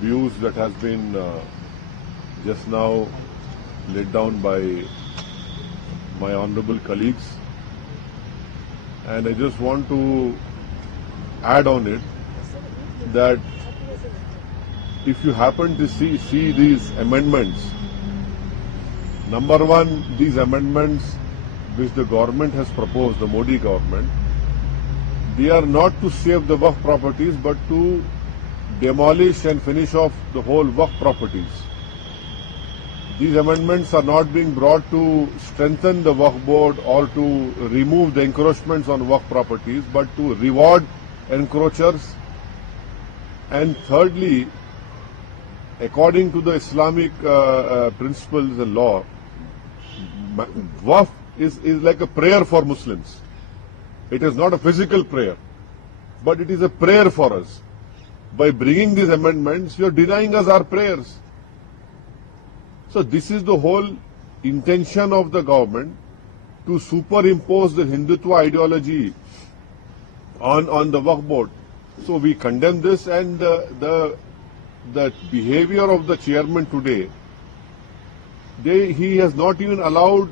views that has been just now laid down by my honorable colleagues, and I just want to add on it that if you happen to see these amendments, number one, these amendments which the government has proposed, the Modi government, they are not to save the Waqf properties but to demolish and finish off the whole Waqf properties. These amendments are not being brought to strengthen the Waqf board or to remove the encroachments on Waqf properties, but to reward encroachers. And thirdly, according to the Islamic principles and law, Waqf is like a prayer for Muslims. It is not a physical prayer, but it is a prayer for us. By bringing these amendments, you are denying us our prayers. So this is the whole intention of the government, to superimpose the Hindutva ideology on the Waqf board. So we condemn this, and the behavior of the chairman today, he has not even allowed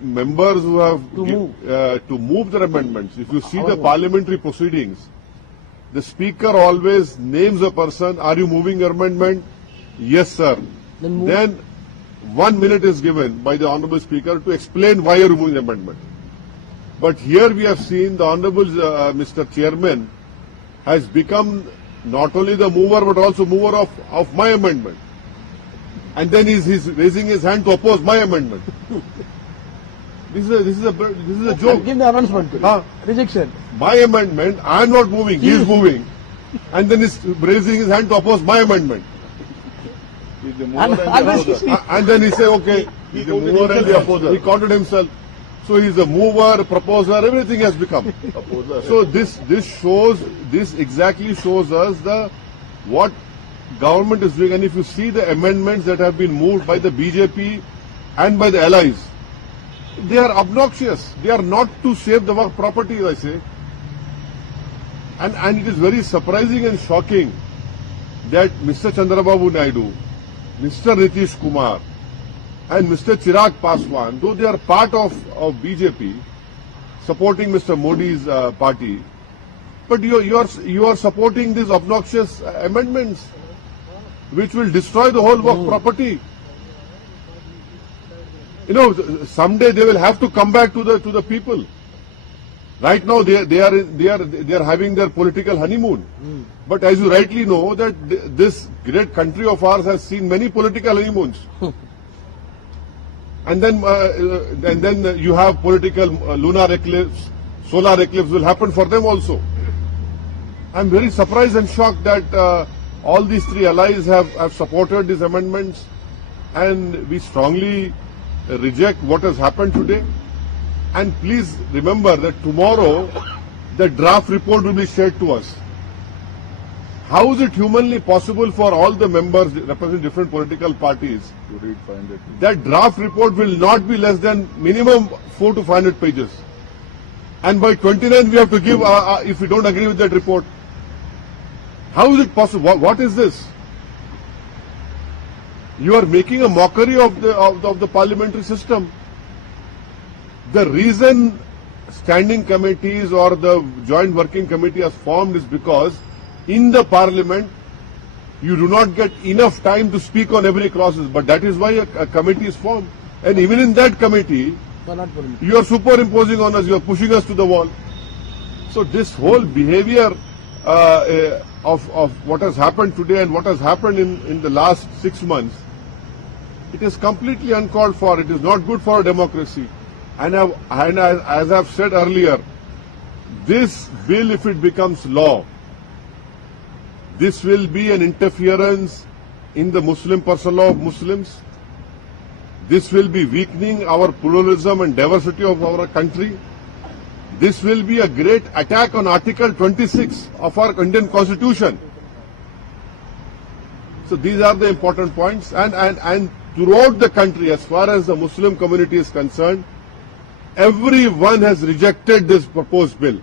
members who have to move their amendments. If you see the parliamentary proceedings, the speaker always names a person, are you moving your amendment? Yes, sir. Then 1 minute is given by the honourable speaker to explain why you are moving the amendment. But here we have seen the honourable Mr. Chairman has become not only the mover but also mover of my amendment. And then he's raising his hand to oppose my amendment. This is a joke. Give the announcement. Rejection. My amendment, I am not moving, he is moving. And then he's raising his hand to oppose my amendment. And then he say, okay, he's the mover and the opposer. He counted himself. So he's a mover, proposer, everything has become. So this exactly shows us what government is doing. And if you see the amendments that have been moved by the BJP and by the allies, they are obnoxious. They are not to save the Waqf properties, I say. And it is very surprising and shocking that Mr. Chandrababu Naidu, Mr. Nitish Kumar, and Mr. Chirag Paswan, though they are part of BJP, supporting Mr. Modi's party, but you are supporting these obnoxious amendments, which will destroy the whole Waqf property. You know, someday they will have to come back to the people. Right now they are having their political honeymoon. But as you rightly know, that this great country of ours has seen many political honeymoons. And then you have political lunar eclipse, solar eclipse will happen for them also. I am very surprised and shocked that all these three allies have supported these amendments, and we strongly reject what has happened today. And please remember that tomorrow the draft report will be shared to us. How is it humanly possible for all the members representing different political parties to read 500 pages? That draft report will not be less than minimum 400 to 500 pages. And by 29th we have to give, if we don't agree with that report. How is it possible? What is this? You are making a mockery of the parliamentary system. The reason standing committees or the joint working committee has formed is because in the parliament you do not get enough time to speak on every clauses, but that is why a committee is formed. And even in that committee, you are superimposing on us, you are pushing us to the wall. So this whole behavior of what has happened today and what has happened in the last 6 months, it is completely uncalled for. It is not good for a democracy. And as I have said earlier, this bill, if it becomes law, this will be an interference in the Muslim personal law of Muslims. This will be weakening our pluralism and diversity of our country. This will be a great attack on Article 26 of our Indian Constitution. So these are the important points. And throughout the country, as far as the Muslim community is concerned, everyone has rejected this proposed bill.